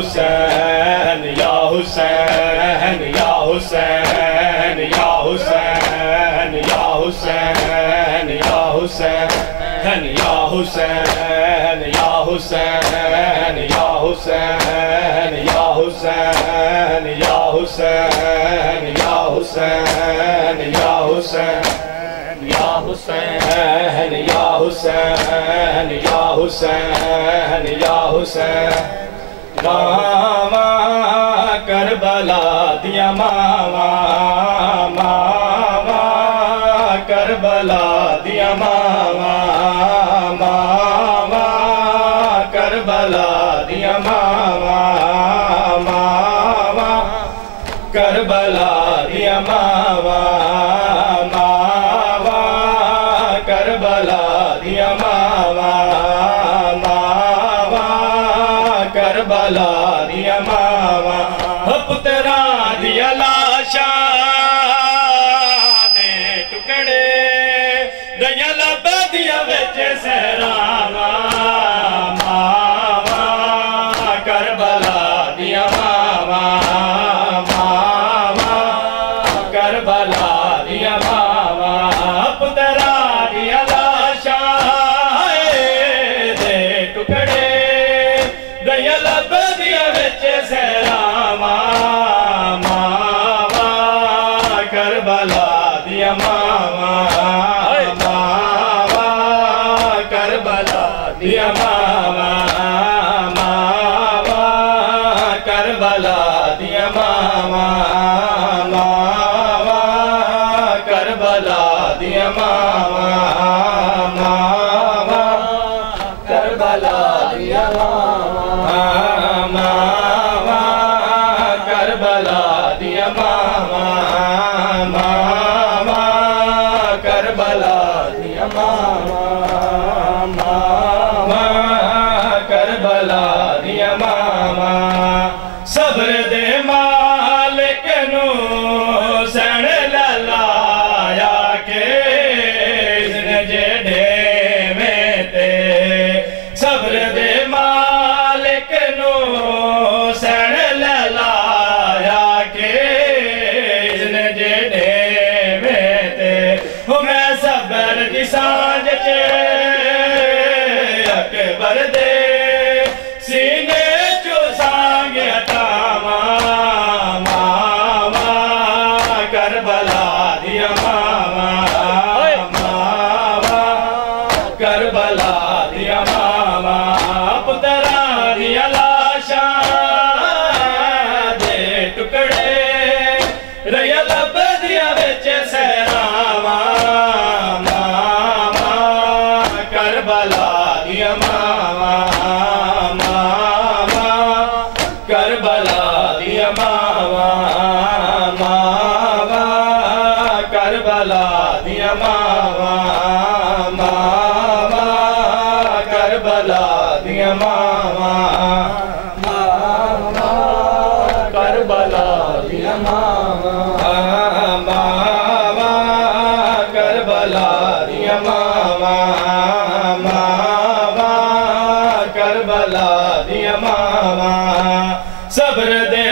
हुसैन या हुसैन या हुसैन या हुसैन या हुसैन या हुसैन या हुसैन या हुसैन या हुसैन या हुसैन या हुसैन या हुसैन या हुसैन या हुसैन या हुसैन या हुसैन या हुसैन मामा करबला दिया मामा मामा करबला दिया मामा मामा करबला दिया मामा मामा करबला दिया मामा मामा करबला दिया मामा मामा करबला दिया मामा पुत्रा दिया लाशा दे टुकड़े दया लब दिया बिच सहरावा मामा करबला दिया मामा मामा करबला दिया मामा पुत्रा दिया लाशा दे टुकड़े दया लब दिया बिच सहरावा मामा करबला दिया मामा मामा करबला दिया मामा मामा करबला दिया मामा मामा करबला दिया मामा मामा करबला दिया मामा मामा करबला दिया मामा मामा करबला दिया मामा मामा करबला दिया मामा सब्र दे मालिक नू सण लाया के जेड़े में ते सब्र दे मालिक नू सण लाया के जेड़े में ते मैं सब्र दी सांझ च अकबर दे सीने चो सांग हटावा मामा करबला दिया मामा मामा करबला दिया मामा पुत्रा दिया लाशा दे टुकड़े रया लब दिया बिच सहरावा मामा करबला दिया मामा मामा करबला दिया मामा मामा करबला दिया मामा मामा करबला दिया मामा मामा करबला दिया मामा मामा करबला दिया मामा मामा करबला दिया मामा सब्र दे